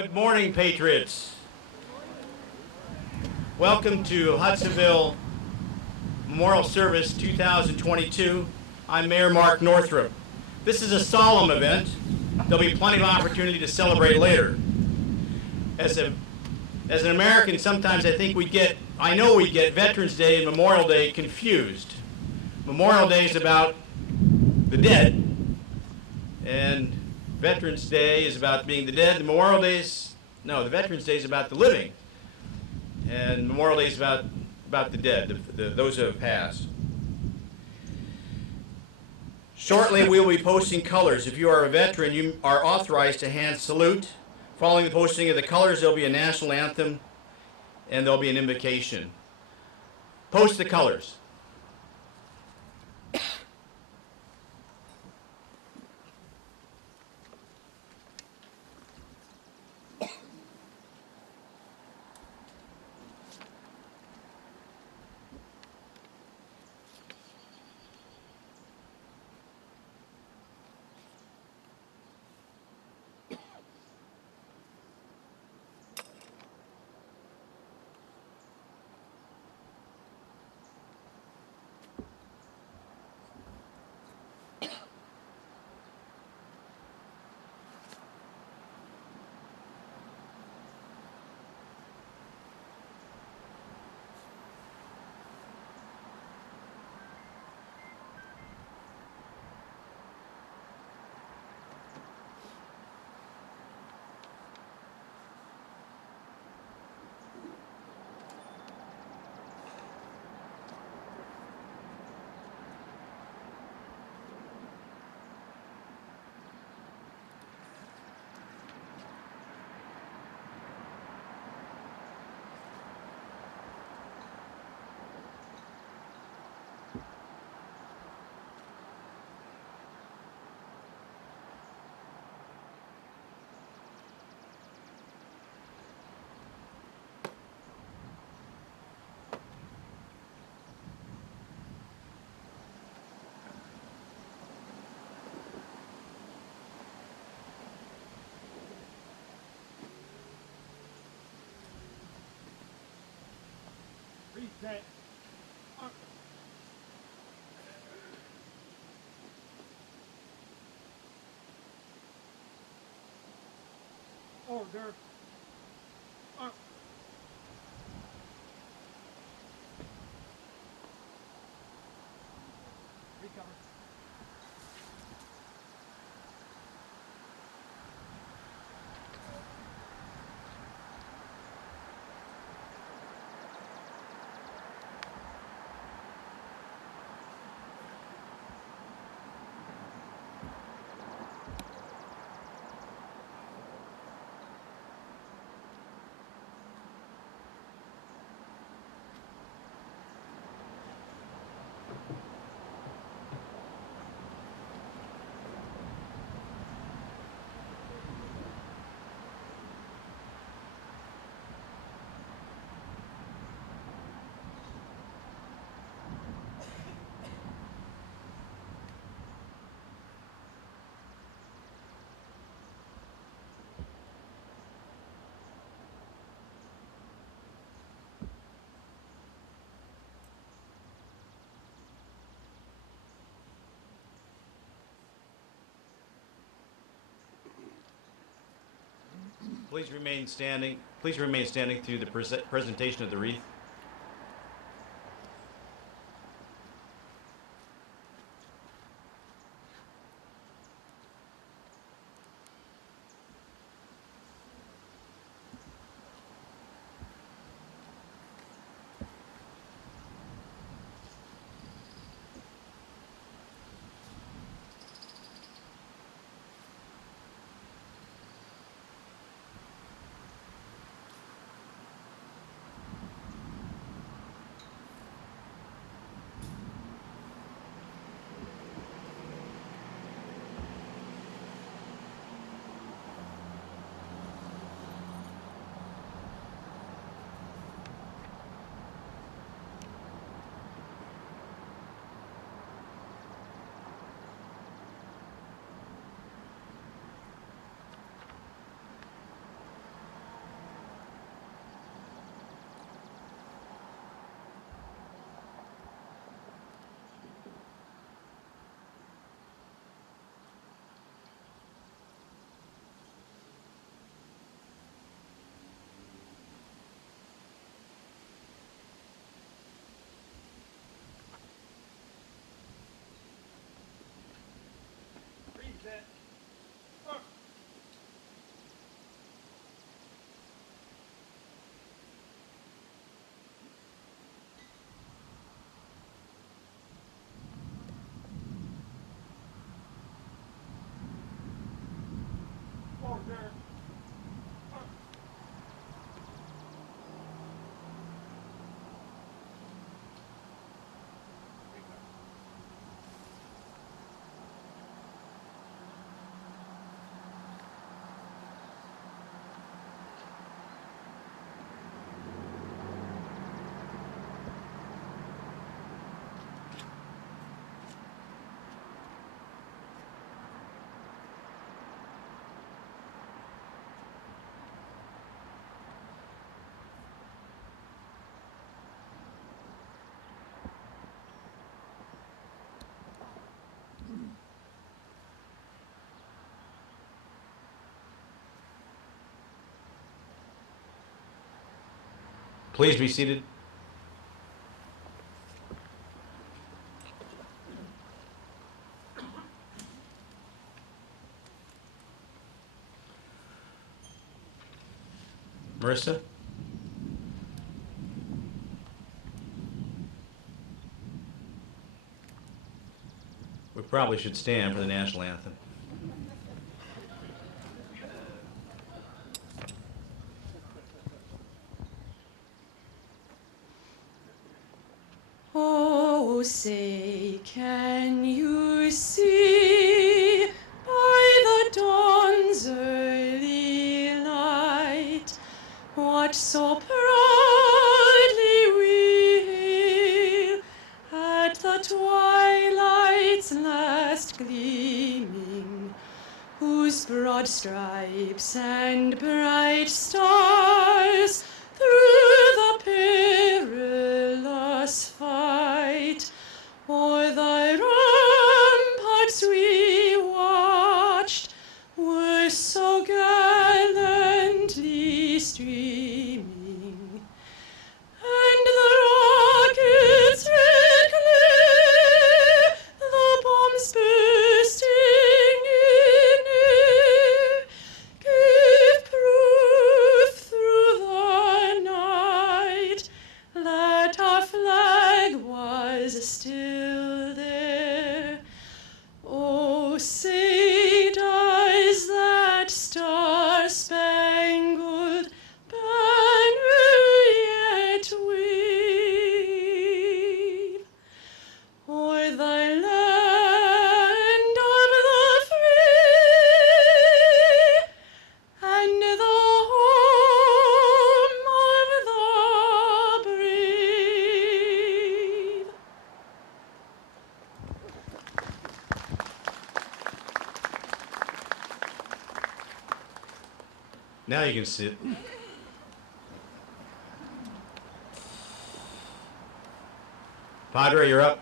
Good morning, Patriots. Welcome to Hudsonville Memorial Service 2022. I'm Mayor Mark Northrup. This is a solemn event. There'll be plenty of opportunity to celebrate later. As an American, sometimes I know we get Veterans Day and Memorial Day confused. Memorial Day is about the dead, and Veterans Day is about being the dead. The Veterans Day is about the living, and Memorial Day is about the dead, those who have passed. Shortly, we will be posting colors. If you are a veteran, you are authorized to hand salute. Following the posting of the colors, there'll be a national anthem, and there'll be an invocation. Post the colors. Reset. Order. Recover. Please remain standing. Please remain standing through the presentation of the wreath. Please be seated. Marissa? We probably should stand for the national anthem. Oh, say, can you see by the dawn's early light what so proudly we hail at the twilight's last gleaming, whose broad stripes and bright stars through the perilous fight o'er the ramparts we watched were so gallantly streaming, and the rockets red glare, the bombs bursting in air, gave proof through the night that our flag was still there. Oh, say does that star-spangled banner yet wave o'er the land of the free and the home of the brave? Now you can sit. Padre, you're up.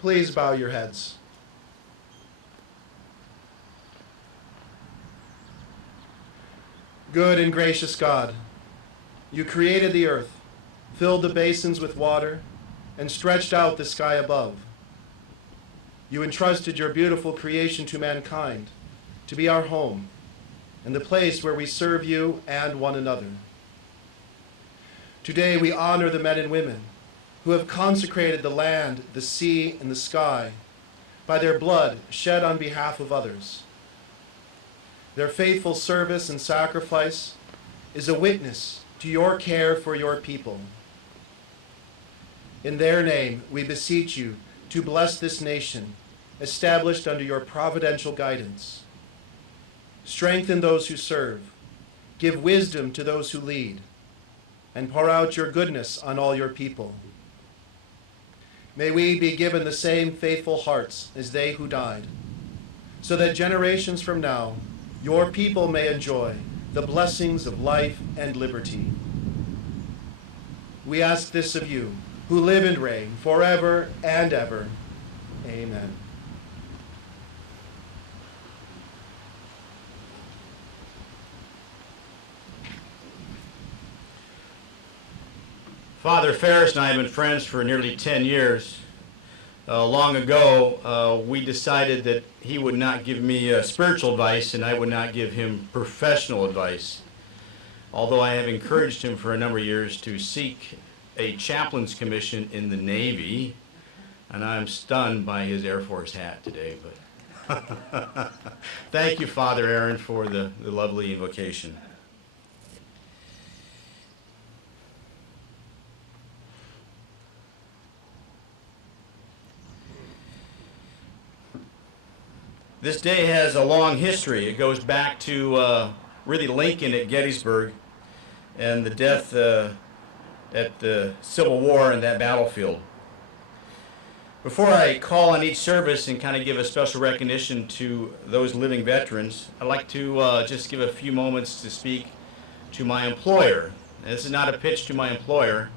Please bow your heads. Good and gracious God, you created the earth, filled the basins with water, and stretched out the sky above. You entrusted your beautiful creation to mankind to be our home and the place where we serve you and one another. Today we honor the men and women who have consecrated the land, the sea, and the sky by their blood shed on behalf of others. Their faithful service and sacrifice is a witness to your care for your people. In their name, we beseech you to bless this nation, established under your providential guidance. Strengthen those who serve, give wisdom to those who lead, and pour out your goodness on all your people. May we be given the same faithful hearts as they who died, so that generations from now, your people may enjoy the blessings of life and liberty. We ask this of you, who live and reign forever and ever. Amen. Father Ferris and I have been friends for nearly 10 years. Long ago, we decided that he would not give me spiritual advice and I would not give him professional advice. Although I have encouraged him for a number of years to seek a chaplain's commission in the Navy, and I'm stunned by his Air Force hat today. But thank you, Father Aaron, for the lovely invocation. This day has a long history. It goes back to really Lincoln at Gettysburg and the death at the Civil War and that battlefield. Before I call on each service and kind of give a special recognition to those living veterans, I'd like to just give a few moments to speak to my employer. And this is not a pitch to my employer,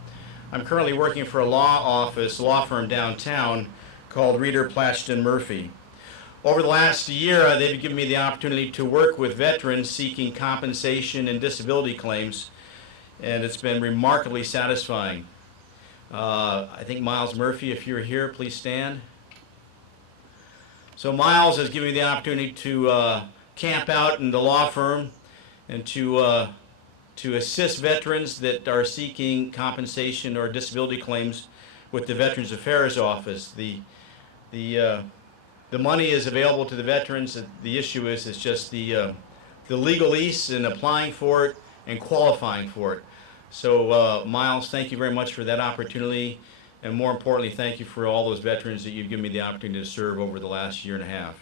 I'm currently working for a law firm downtown called Reeder, Platchton, Murphy. Over the last year, they've given me the opportunity to work with veterans seeking compensation and disability claims, and it's been remarkably satisfying. I think Miles Murphy, if you're here, please stand. So Miles has given me the opportunity to camp out in the law firm and to assist veterans that are seeking compensation or disability claims with the Veterans Affairs Office. The money is available to the veterans. The issue is just the legalese and applying for it and qualifying for it. So Miles, thank you very much for that opportunity, and more importantly, thank you for all those veterans that you've given me the opportunity to serve over the last year and a half.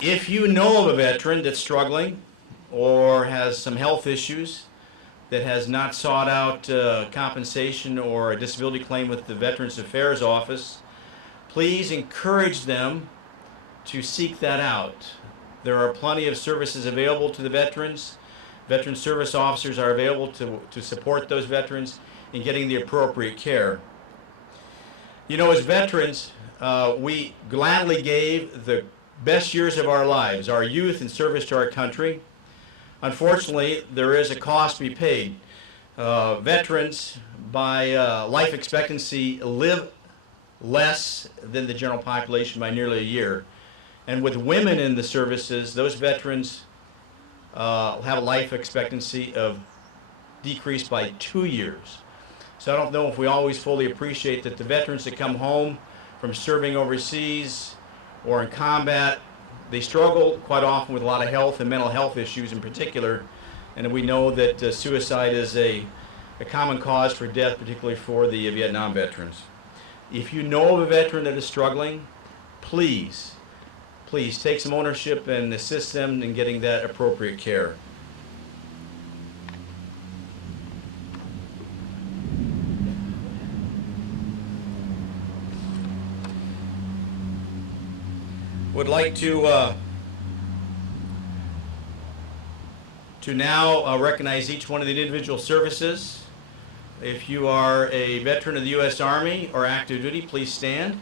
If you know of a veteran that's struggling or has some health issues that has not sought out compensation or a disability claim with the Veterans Affairs Office, please encourage them to seek that out. There are plenty of services available to the veterans. Veteran service officers are available to support those veterans in getting the appropriate care. You know, as veterans, we gladly gave the best years of our lives, our youth in service to our country. Unfortunately, there is a cost to be paid. Veterans, by life expectancy, live less than the general population by nearly a year. And with women in the services, those veterans have a life expectancy of decreased by 2 years. So I don't know if we always fully appreciate that the veterans that come home from serving overseas or in combat, they struggle quite often with a lot of health and mental health issues in particular, and we know that suicide is a common cause for death, particularly for the Vietnam veterans. If you know of a veteran that is struggling, please take some ownership and assist them in getting that appropriate care. Would like to now recognize each one of the individual services. If you are a veteran of the U.S. Army or active duty, please stand.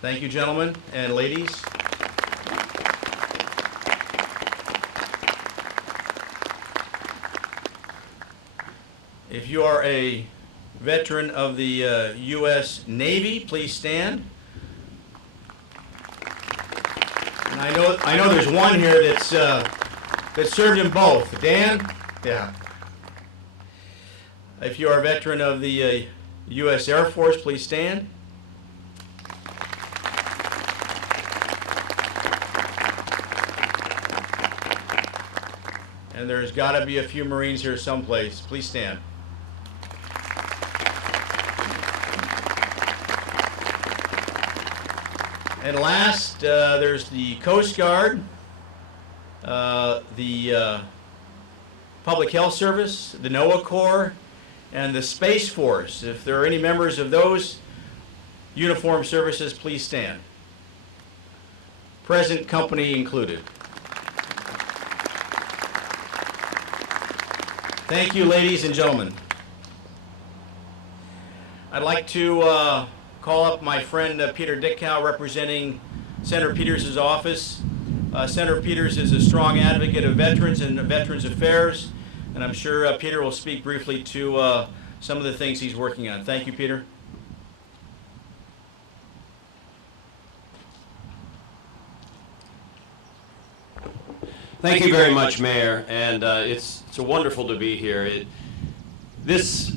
Thank you, gentlemen and ladies. If you are a veteran of the U.S. Navy, please stand. And I know there's one here that's that served in both. Dan? Yeah. If you are a veteran of the U.S. Air Force, please stand. And there's got to be a few Marines here someplace. Please stand. And last, there's the Coast Guard, the Public Health Service, the NOAA Corps, and the Space Force. If there are any members of those uniformed services, please stand. Present company included. Thank you, ladies and gentlemen. I'd like to call up my friend Peter Dickow, representing Senator Peters' office. Senator Peters is a strong advocate of veterans and Veterans Affairs, and I'm sure Peter will speak briefly to some of the things he's working on. Thank you, Peter. Thank you very much, Mayor, and it's wonderful to be here. This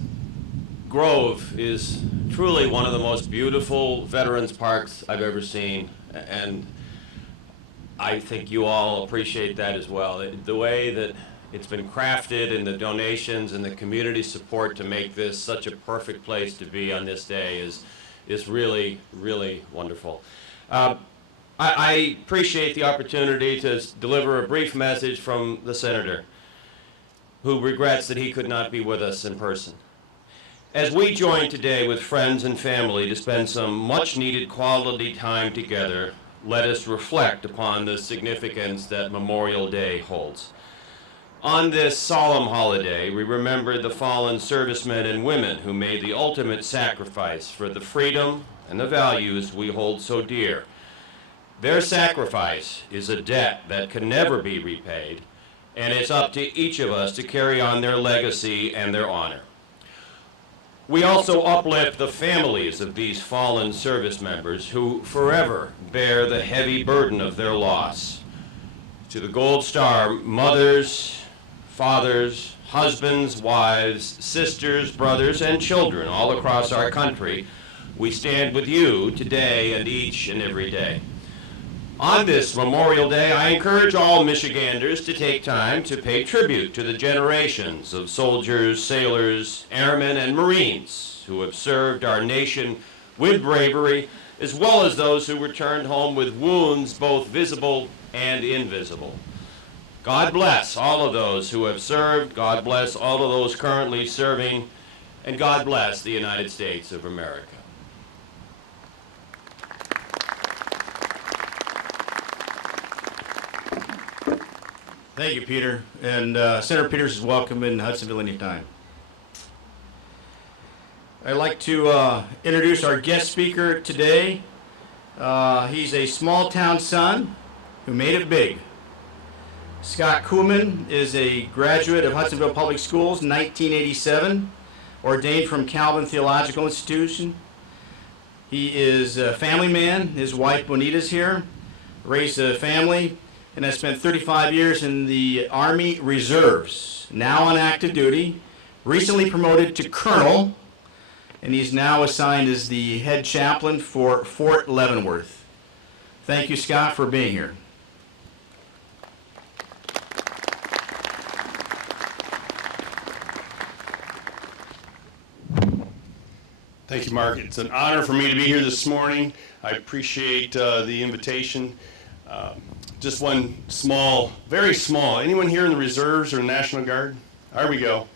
grove is truly one of the most beautiful veterans parks I've ever seen, and I think you all appreciate that as well. The way that it's been crafted and the donations and the community support to make this such a perfect place to be on this day is really, really wonderful. I appreciate the opportunity to deliver a brief message from the Senator, who regrets that he could not be with us in person. As we join today with friends and family to spend some much-needed quality time together, let us reflect upon the significance that Memorial Day holds. On this solemn holiday, we remember the fallen servicemen and women who made the ultimate sacrifice for the freedom and the values we hold so dear. Their sacrifice is a debt that can never be repaid, and it's up to each of us to carry on their legacy and their honor. We also uplift the families of these fallen service members who forever bear the heavy burden of their loss. To the Gold Star mothers, fathers, husbands, wives, sisters, brothers, and children all across our country, we stand with you today and each and every day. On this Memorial Day, I encourage all Michiganders to take time to pay tribute to the generations of soldiers, sailors, airmen, and Marines who have served our nation with bravery, as well as those who returned home with wounds both visible and invisible. God bless all of those who have served, God bless all of those currently serving, and God bless the United States of America. Thank you, Peter. And Senator Peters is welcome in Hudsonville anytime. I'd like to introduce our guest speaker today. He's a small town son who made it big. Scott Kuhlman is a graduate of Hudsonville Public Schools in 1987, ordained from Calvin Theological Institution. He is a family man. His wife Bonita's here, raised a family, and has spent 35 years in the Army Reserves, now on active duty, recently promoted to colonel, and he's now assigned as the head chaplain for Fort Leavenworth. Thank you, Scott, for being here. Thank you, Mark. It's an honor for me to be here this morning. I appreciate the invitation. Just one small, very small, anyone here in the Reserves or National Guard? There we go.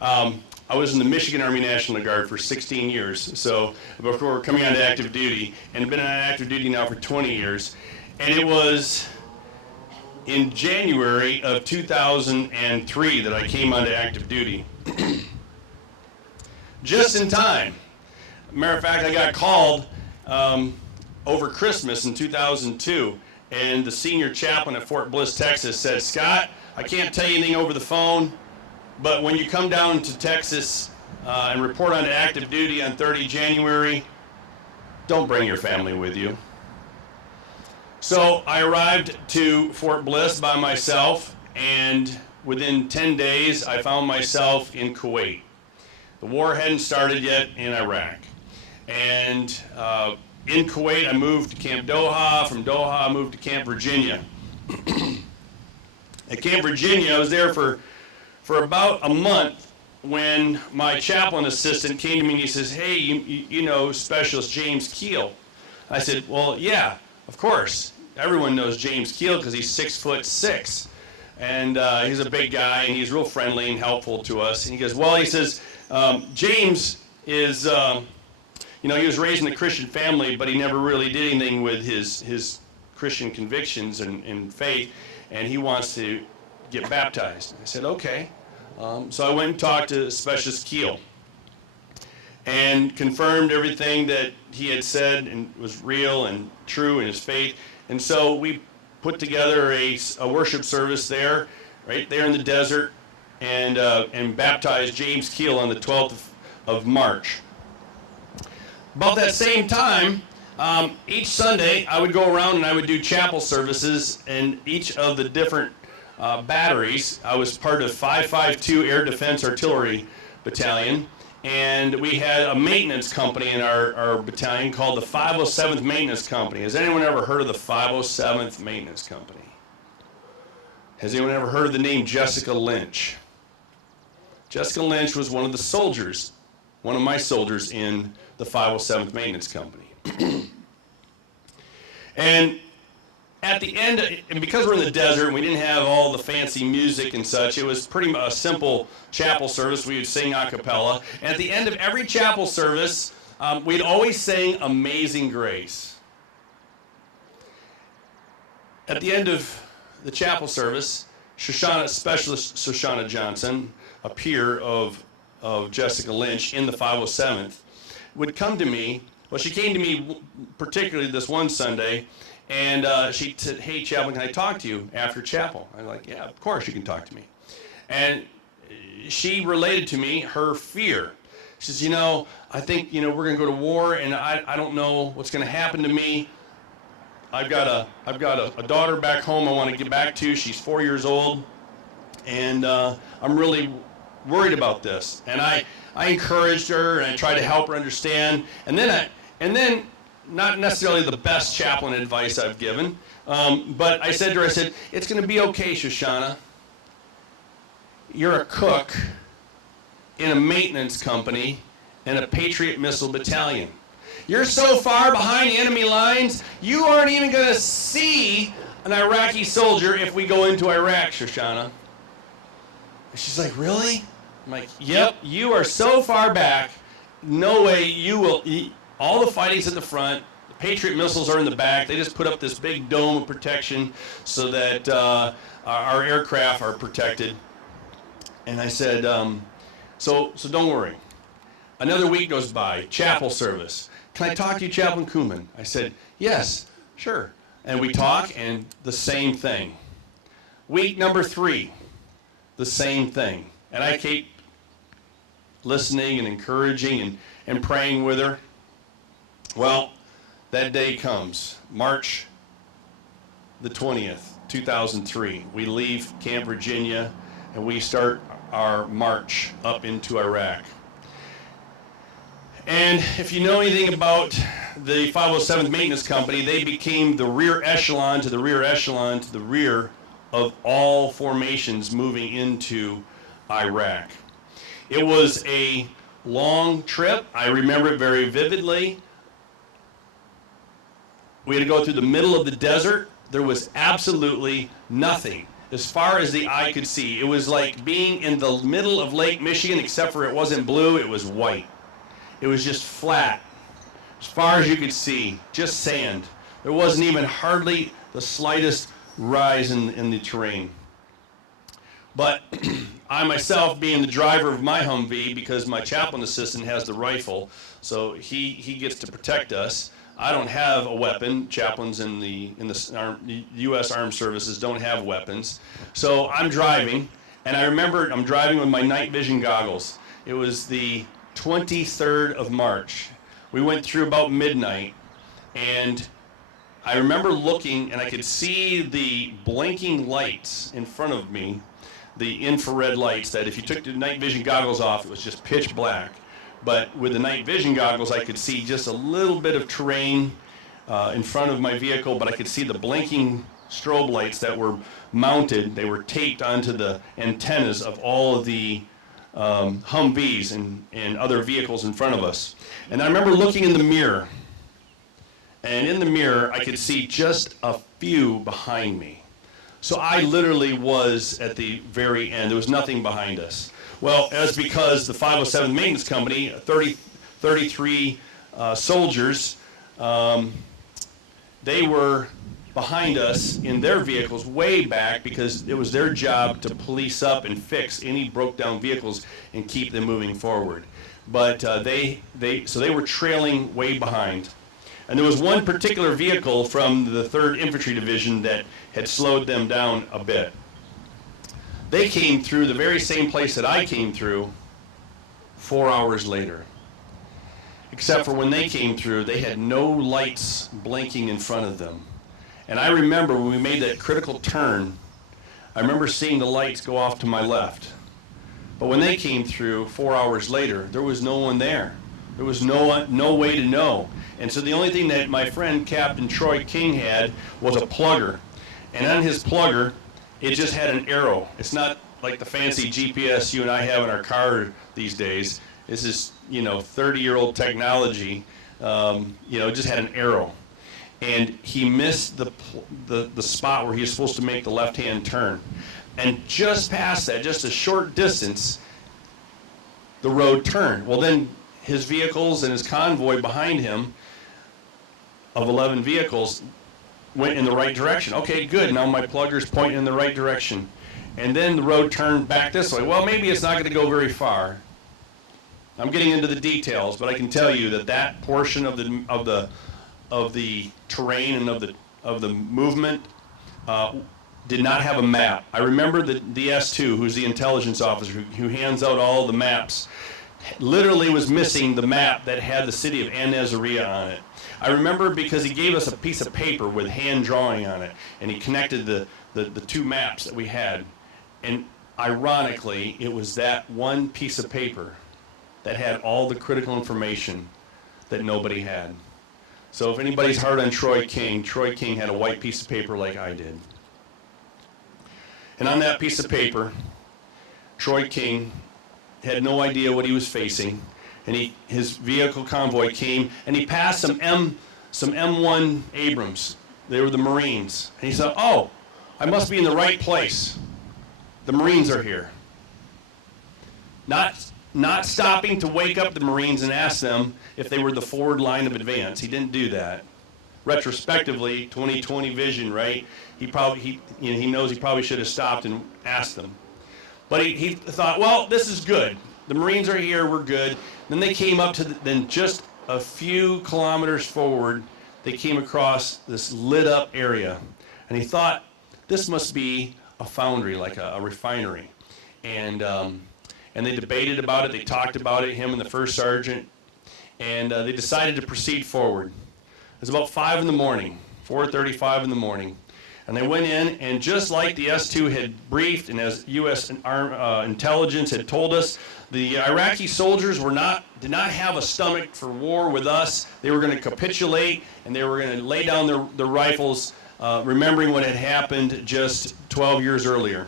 I was in the Michigan Army National Guard for 16 years, so before coming on to active duty, and been on active duty now for 20 years. And it was in January of 2003 that I came onto active duty. Just in time. Matter of fact, I got called over Christmas in 2002, and the senior chaplain at Fort Bliss, Texas said, "Scott, I can't tell you anything over the phone, but when you come down to Texas and report on active duty on 30 January, don't bring your family with you." So I arrived to Fort Bliss by myself, and within 10 days, I found myself in Kuwait. The war hadn't started yet in Iraq. And in Kuwait, I moved to Camp Doha. From Doha, I moved to Camp Virginia. At Camp Virginia, I was there for about a month when my chaplain assistant came to me and he says, "Hey, you know Specialist James Keel?" I said, "Well, yeah, of course. Everyone knows James Keel because he's 6'6". And he's a big guy, and he's real friendly and helpful to us." And he goes, "Well," he says, "James is... you know, he was raised in a Christian family, but he never really did anything with his Christian convictions and faith, and he wants to get baptized." I said, "Okay." So I went and talked to Specialist Keel and confirmed everything that he had said and was real and true in his faith. And so we put together a worship service there, right there in the desert, and baptized James Keel on the 12th of March. About that same time, each Sunday I would go around and I would do chapel services in each of the different batteries. I was part of 552 Air Defense Artillery Battalion, and we had a maintenance company in our battalion called the 507th Maintenance Company. Has anyone ever heard of the 507th Maintenance Company? Has anyone ever heard of the name Jessica Lynch? Jessica Lynch was one of the soldiers, one of my soldiers in the 507th Maintenance Company. And at the end, and because we're in the desert and we didn't have all the fancy music and such, it was pretty much a simple chapel service. We would sing a cappella. And at the end of every chapel service, we'd always sing Amazing Grace. at the end of the chapel service, Specialist Shoshana Johnson, a peer of Jessica Lynch in the 507th, would come to me. Well, she came to me particularly this one Sunday, and she said, "Hey, Chaplain, can I talk to you after chapel?" I'm like, "Yeah, of course you can talk to me." And she related to me her fear. She says, I think, we're going to go to war, and I don't know what's going to happen to me. I've got a daughter back home I want to get back to. She's 4 years old, and I'm really worried about this. And I encouraged her, and I tried to help her understand. And then not necessarily the best chaplain advice I've given, but I said to her, it's going to be okay, Shoshana. You're a cook in a maintenance company in a Patriot missile battalion. You're so far behind the enemy lines, you aren't even going to see an Iraqi soldier if we go into Iraq, Shoshana. And she's like, really? I'm like, yep, you are so far back, no way you will. All the fighting's at the front. The Patriot missiles are in the back. They just put up this big dome of protection so that our aircraft are protected. And I said, so don't worry. Another week goes by, chapel service. Can I talk to you, Chaplain Kuhlman? I said, yes, sure. And we talk, and the same thing. Week number 3, the same thing. And I keep listening and encouraging and praying with her. Well, that day comes, March the 20th, 2003. We leave Camp Virginia, and we start our march up into Iraq. And if you know anything about the 507th Maintenance Company, they became the rear echelon to the rear echelon to the rear of all formations moving into Iraq. It was a long trip. I remember it very vividly. We had to go through the middle of the desert. There was absolutely nothing as far as the eye could see. It was like being in the middle of Lake Michigan, except for it wasn't blue, it was white. It was just flat, as far as you could see, just sand. There wasn't even hardly the slightest rise in the terrain. But I myself, being the driver of my Humvee, because my chaplain assistant has the rifle, so he gets to protect us. I don't have a weapon. Chaplains in the U.S. Armed Services don't have weapons. So I'm driving, and I remember I'm driving with my night vision goggles. It was the 23rd of March. We went through about midnight, and I remember looking, and I could see the blinking lights in front of me, the infrared lights that if you took the night vision goggles off, it was just pitch black. But with the night vision goggles, I could see just a little bit of terrain in front of my vehicle, but I could see the blinking strobe lights that were mounted. They were taped onto the antennas of all of the Humvees and other vehicles in front of us. And I remember looking in the mirror, and in the mirror, I could see just a few behind me. So I literally was at the very end. There was nothing behind us. Well, that's because the 507 Maintenance Company, 33 soldiers, they were behind us in their vehicles way back because it was their job to police up and fix any broke down vehicles and keep them moving forward. But so they were trailing way behind. And there was one particular vehicle from the 3rd Infantry Division that had slowed them down a bit. They came through the very same place that I came through 4 hours later. Except for when they came through, they had no lights blinking in front of them. And I remember when we made that critical turn, I remember seeing the lights go off to my left. But when they came through 4 hours later, there was no one there. There was no way to know. And so the only thing that my friend Captain Troy King had was a plugger. And on his plugger, it just had an arrow. It's not like the fancy GPS you and I have in our car these days. This is, 30-year-old technology. It just had an arrow. And he missed the spot where he was supposed to make the left-hand turn. And just past that, just a short distance, the road turned. Well, then his vehicles and his convoy behind him of 11 vehicles, went in the right direction. Okay, good. Now my plugger's pointing in the right direction. And then the road turned back this way. Well, maybe it's not going to go very far. I'm getting into the details, but I can tell you that that portion of the terrain and of the movement did not have a map. I remember the S2, who's the intelligence officer who hands out all the maps, literally was missing the map that had the city of An-Nezariah on it. I remember because he gave us a piece of paper with hand drawing on it, and he connected the two maps that we had. And ironically, it was that one piece of paper that had all the critical information that nobody had. So if anybody's hard on Troy King had a white piece of paper like I did. And on that piece of paper, Troy King had no idea what he was facing, and his vehicle convoy came, and he passed some M1 Abrams. They were the Marines. And he said, oh, I must be in the right place. The Marines are here. Not stopping to wake up the Marines and ask them if they were the forward line of advance. He didn't do that. Retrospectively, 20/20 vision, right? He knows he probably should have stopped and asked them. But he thought, well, this is good. The Marines are here, we're good. Then they came up to, then just a few kilometers forward, they came across this lit up area. And he thought, this must be a foundry, like a refinery. And they debated about it, they talked about it, him and the first sergeant, and they decided to proceed forward. It was about 5 in the morning, 4:35 in the morning. And they went in, and just like the S2 had briefed, and as U.S. intelligence had told us, the Iraqi soldiers did not have a stomach for war with us. They were going to capitulate, and they were going to lay down their rifles, remembering what had happened just 12 years earlier.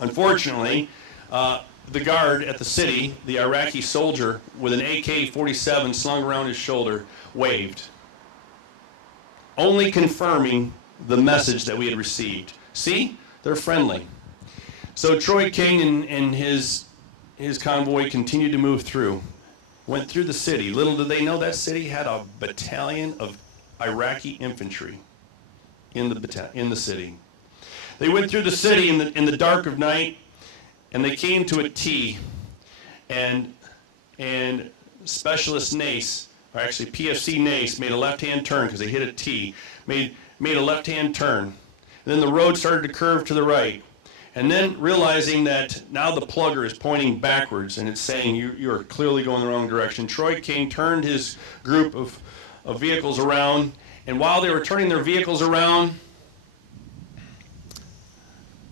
Unfortunately, the guard at the city, the Iraqi soldier with an AK-47 slung around his shoulder, waved, only confirming the message that we had received. See, they're friendly. So Troy King and his convoy continued to move through, went through the city. Little did they know that city had a battalion of Iraqi infantry in the city. They went through the city in the dark of night, and they came to a T, and Specialist Nace, or actually PFC Nace, made a left-hand turn because they hit a T, made a left-hand turn. And then the road started to curve to the right. And then realizing that now the plugger is pointing backwards and it's saying you're clearly going the wrong direction, Troy King turned his group of vehicles around, and while they were turning their vehicles around,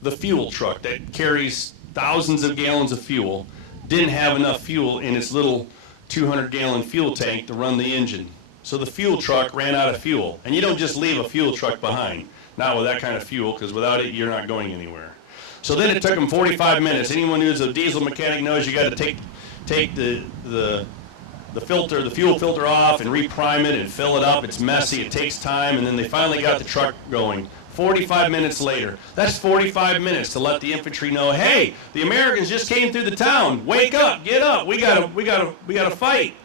the fuel truck that carries thousands of gallons of fuel didn't have enough fuel in its little 200-gallon fuel tank to run the engine. So the fuel truck ran out of fuel. And you don't just leave a fuel truck behind, not with that kind of fuel, because without it, you're not going anywhere. So then it took them 45 minutes. Anyone who's a diesel mechanic knows you got to take the fuel filter off and reprime it and fill it up. It's messy, it takes time, and then they finally got the truck going. 45 minutes later. That's 45 minutes to let the infantry know, hey, the Americans just came through the town. Wake up, get up. We gotta fight.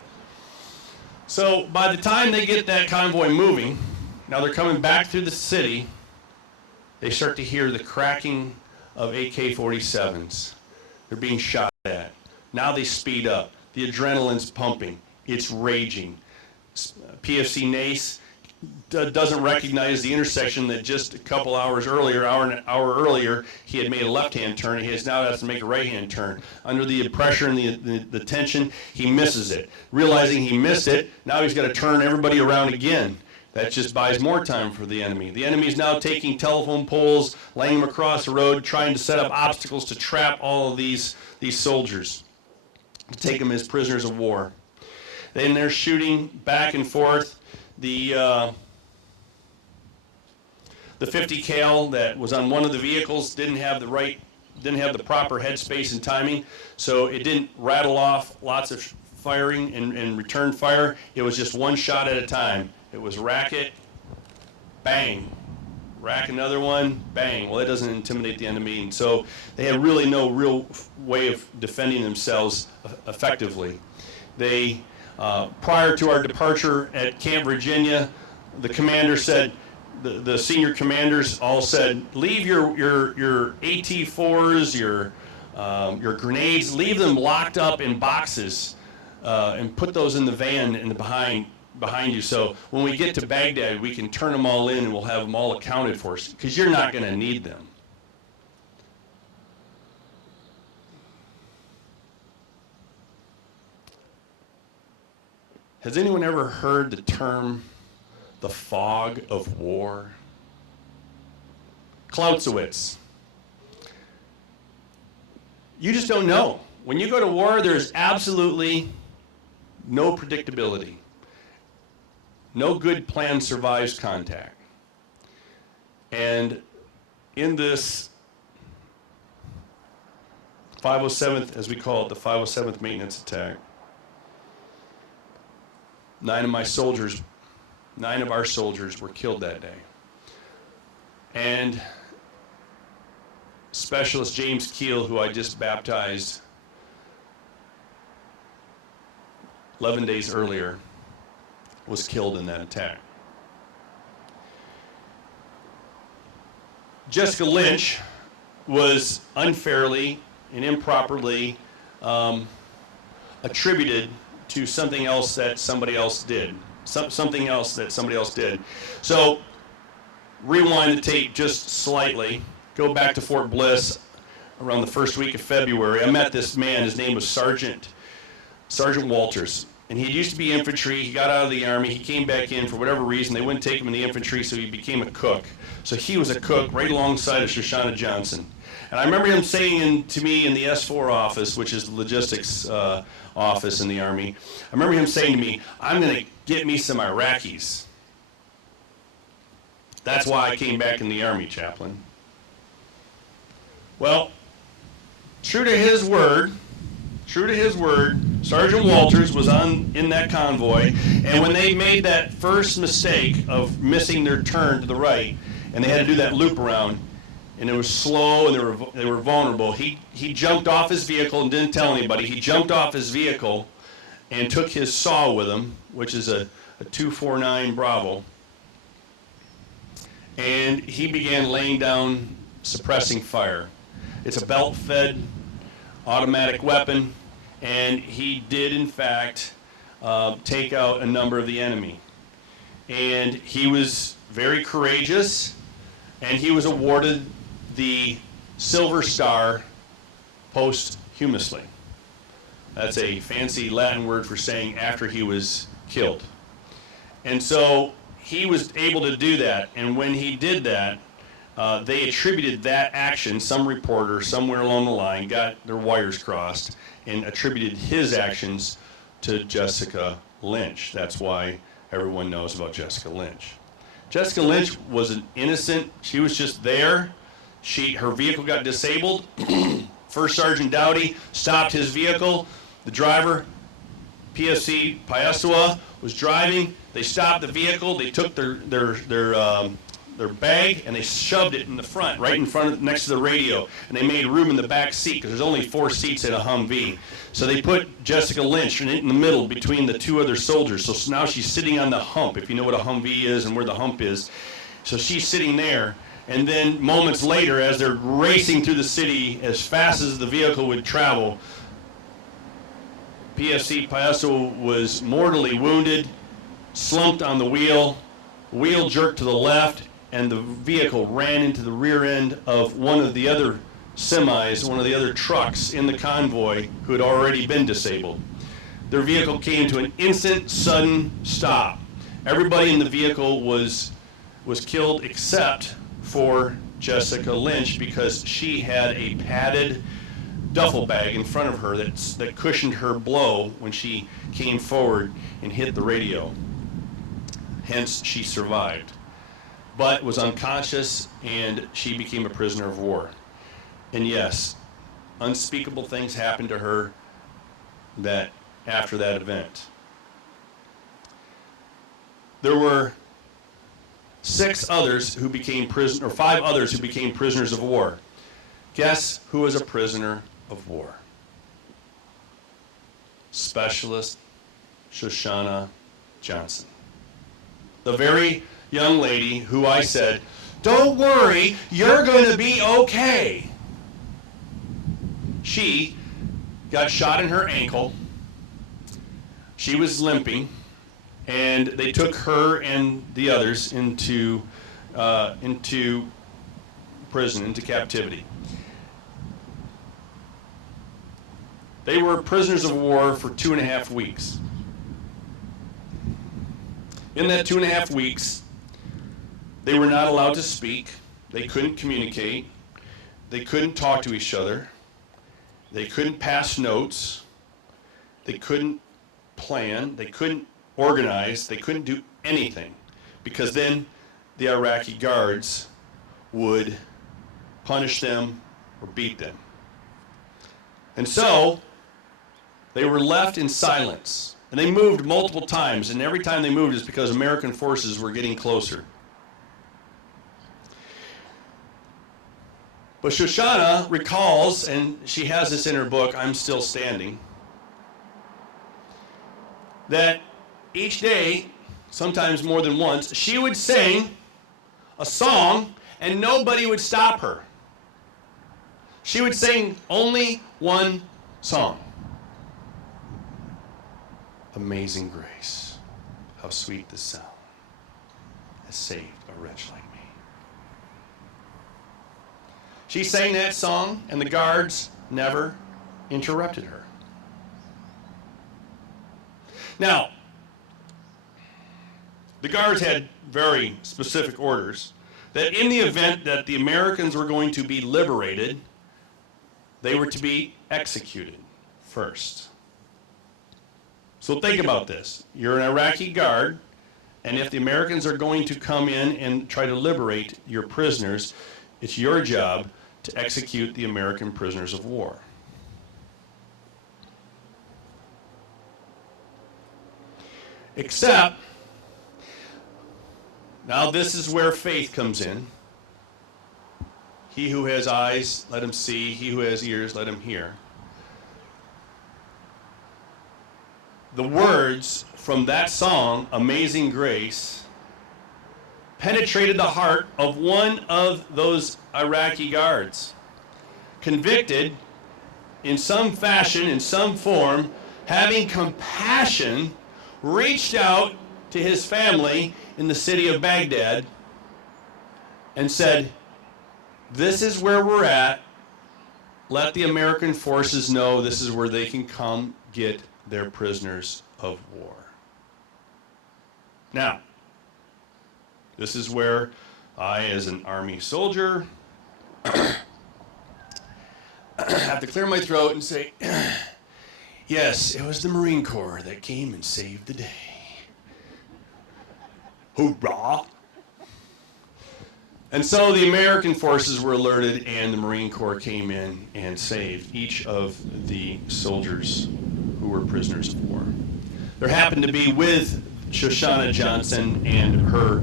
So by the time they get that convoy moving, now they're coming back through the city, they start to hear the cracking of AK-47s. They're being shot at. Now they speed up. The adrenaline's pumping. It's raging. PFC Nace doesn't recognize the intersection that just a couple hours earlier, an hour earlier, he had made a left-hand turn. He now has to make a right-hand turn. Under the pressure and the tension, he misses it. Realizing he missed it, now he's got to turn everybody around again. That just buys more time for the enemy. The enemy is now taking telephone poles, laying them across the road, trying to set up obstacles to trap all of these somers, to take them as prisoners of war. Then they're shooting back and forth. The 50 cal that was on one of the vehicles didn't have the proper headspace and timing, so it didn't rattle off lots of firing and return fire. It was just one shot at a time. It was rack it, bang, rack another one, bang. Well, that doesn't intimidate the enemy, and so they had really no real way of defending themselves effectively. They prior to our departure at Camp Virginia, the commander said, the senior commanders all said, leave your AT-4s, your grenades, leave them locked up in boxes, and put those in the van in the behind you. So when we get to Baghdad, we can turn them all in and we'll have them all accounted for, because you're not going to need them. Has anyone ever heard the term the fog of war? Clausewitz. You just don't know. When you go to war, there's absolutely no predictability. No good plan survives contact. And in this 507th, as we call it, the 507th maintenance attack, 9 of our soldiers were killed that day. And Specialist James Keel, who I just baptized 11 days earlier, was killed in that attack. Jessica Lynch was unfairly and improperly attributed to something else that somebody else did. Something else that somebody else did. So, rewind the tape just slightly. Go back to Fort Bliss around the first week of February. I met this man. His name was Sergeant Walters. And he used to be infantry. He got out of the Army. He came back in for whatever reason. They wouldn't take him in the infantry, so he became a cook. So he was a cook right alongside of Shoshana Johnson. And I remember him saying to me in the S4 office, which is the logistics office in the Army, I remember him saying to me, I'm going to get me some Iraqis. That's why I came back in the Army, Chaplain. Well, true to his word, Sergeant Walters was in that convoy, and when they made that first mistake of missing their turn to the right, and they had to do that loop around, and it was slow and they were vulnerable, he jumped off his vehicle and didn't tell anybody. He jumped off his vehicle and took his saw with him, which is a 249 Bravo, and he began laying down suppressing fire. It's a belt-fed automatic weapon, and he did in fact take out a number of the enemy. And he was very courageous, and he was awarded the Silver Star posthumously. That's a fancy Latin word for saying after he was killed. And so he was able to do that, and when he did that, they attributed that action, some reporter somewhere along the line got their wires crossed and attributed his actions to Jessica Lynch. That's why everyone knows about Jessica Lynch. Jessica Lynch was an innocent, she was just there. Her vehicle got disabled. First Sergeant Dowdy stopped his vehicle. The driver, PFC Piasawa, was driving. They stopped the vehicle. They took their bag and they shoved it in the front, right in front, next to the radio, and they made room in the back seat because there's only 4 seats in a Humvee. So they put Jessica Lynch in the middle between the 2 other soldiers. So now she's sitting on the hump, if you know what a Humvee is and where the hump is. So she's sitting there, and then moments later, as they're racing through the city as fast as the vehicle would travel, PFC Piasso was mortally wounded, slumped on the wheel jerked to the left, and the vehicle ran into the rear end of one of the other semis, one of the other trucks in the convoy who had already been disabled. Their vehicle came to an instant, sudden stop. Everybody in the vehicle was killed except for Jessica Lynch, because she had a padded duffel bag in front of her that cushioned her blow when she came forward and hit the radio. Hence, she survived, but was unconscious, and she became a prisoner of war. And yes, unspeakable things happened to her after that event. There were 5 others who became prisoners of war. Guess who was a prisoner of war? Specialist Shoshana Johnson. The very young lady who I said, "Don't worry, you're going to be okay." She got shot in her ankle. She was limping, and they took her and the others into prison, into captivity. They were prisoners of war for 2.5 weeks. In that 2.5 weeks, they were not allowed to speak. They couldn't communicate. They couldn't talk to each other. They couldn't pass notes. They couldn't plan. They couldn't organize. They couldn't do anything, because then the Iraqi guards would punish them or beat them. And so they were left in silence. And they moved multiple times, and every time they moved is because American forces were getting closer. But Shoshana recalls, and she has this in her book, I'm Still Standing, that each day, sometimes more than once, she would sing a song and nobody would stop her. She would sing only one song. Amazing grace, how sweet the sound has saved a wretch like me. She sang that song, and the guards never interrupted her. Now, the guards had very specific orders that in the event that the Americans were going to be liberated, they were to be executed first. So think about this. You're an Iraqi guard, and if the Americans are going to come in and try to liberate your prisoners, it's your job to execute the American prisoners of war. Except, now this is where faith comes in. He who has eyes, let him see. He who has ears, let him hear. The words from that song, Amazing Grace, penetrated the heart of one of those Iraqi guards. Convicted in some fashion, in some form, having compassion, reached out to his family in the city of Baghdad and said, "This is where we're at. Let the American forces know this is where they can come get their prisoners of war." Now, this is where I, as an Army soldier, have to clear my throat and say, yes, it was the Marine Corps that came and saved the day. Hoorah! And so the American forces were alerted, and the Marine Corps came in and saved each of the soldiers who were prisoners of war. There happened to be with Shoshana Johnson and her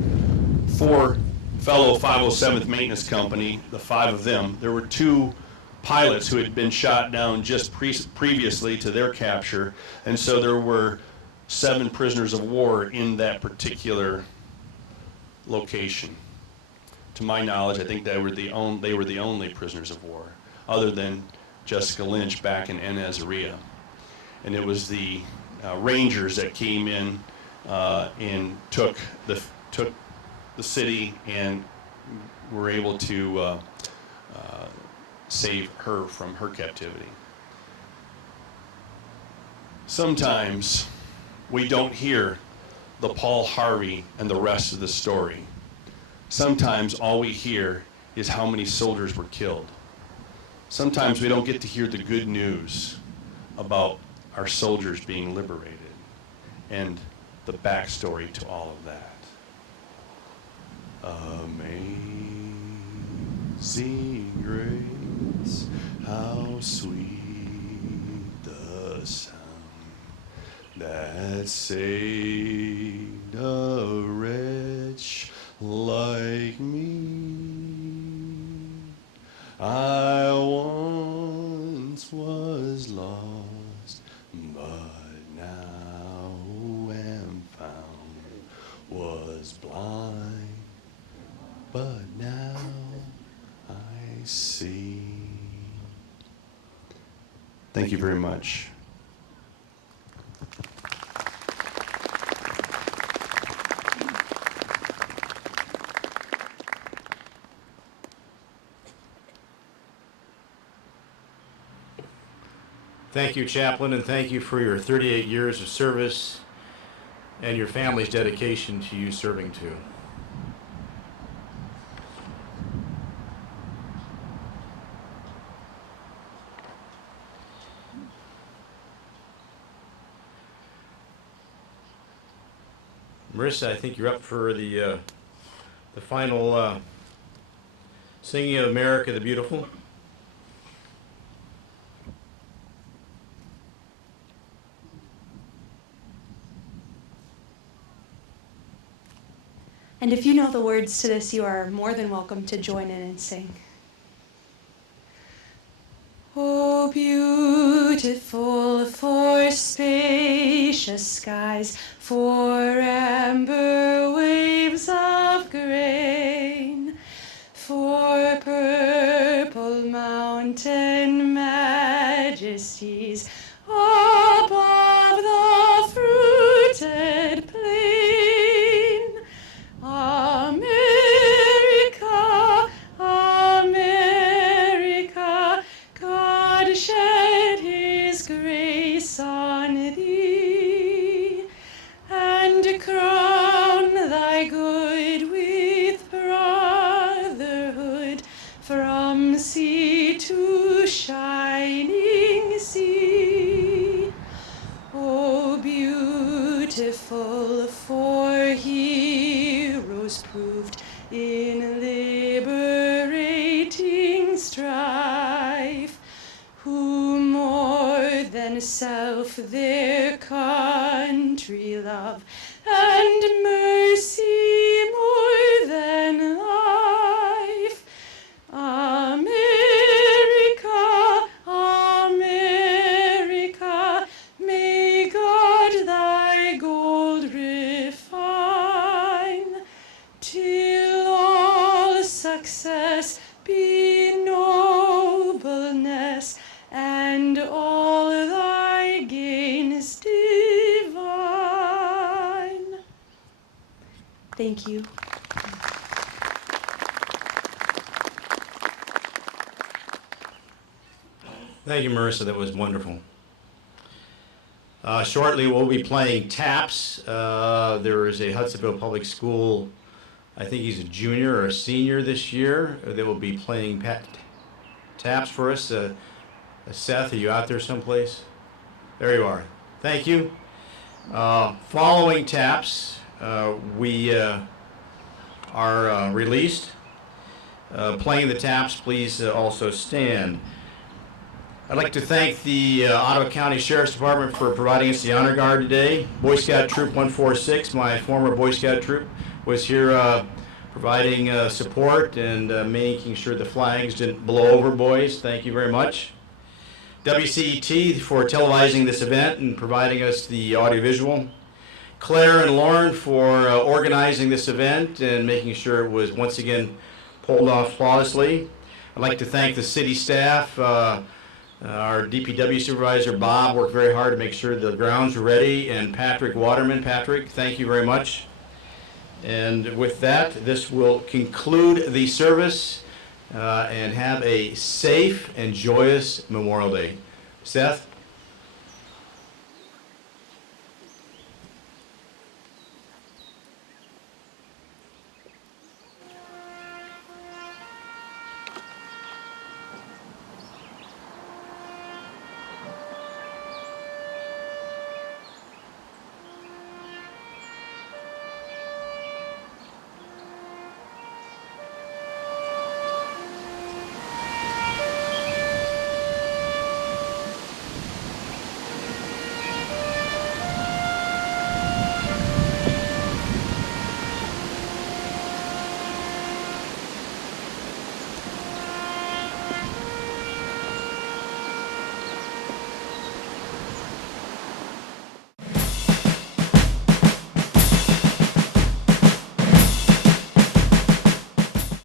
4 fellow 507th Maintenance Company, the 5 of them, there were 2 pilots who had been shot down just previously to their capture, and so there were 7 prisoners of war in that particular location. To my knowledge, I think they were the only prisoners of war, other than Jessica Lynch back in Nazaria. And it was the Rangers that came in and took the city and were able to save her from her captivity. Sometimes we don't hear the Paul Harvey and the rest of the story. Sometimes all we hear is how many soldiers were killed. Sometimes we don't get to hear the good news about our soldiers being liberated and the backstory to all of that. Amazing grace, how sweet the sound that saved a wretch like me. I once was lost, but now am found, was blind Thank you very much. Thank you, Chaplain, and thank you for your 38 years of service and your family's dedication to you serving too. Marissa, I think you're up for the final singing of America the Beautiful. And if you know the words to this, you are more than welcome to join in and sing. Oh, beautiful for spacious skies, for amber waves of grain, for purple mountain majesties above the fruited plain. America, America, God shed his grace on thee, and crown thy good with brotherhood from sea to shining sea. Oh, beautiful for heroes proved in liberating strife, who more than self their country love, and mercy more than life. America, America, may God thy gold refine, till all success be nobleness, and all thy gains divine. Thank you. Thank you, Marissa. That was wonderful. Shortly, we'll be playing taps. There is a Hudsonville Public School, I think he's a junior or a senior this year, that will be playing taps for us. Seth, are you out there someplace? There you are. Thank you. Following taps, we are released. Playing the taps, please also stand. I'd like to thank the Ottawa County Sheriff's Department for providing us the honor guard today. Boy Scout Troop 146, my former Boy Scout troop, was here providing support and making sure the flags didn't blow over, boys. Thank you very much. WCET for televising this event and providing us the audiovisual. Claire and Lauren for organizing this event and making sure it was once again pulled off flawlessly. I'd like to thank the city staff. Our DPW supervisor, Bob, worked very hard to make sure the grounds were ready, and Patrick Waterman. Patrick, thank you very much. And with that, this will conclude the service, and have a safe and joyous Memorial Day. Seth?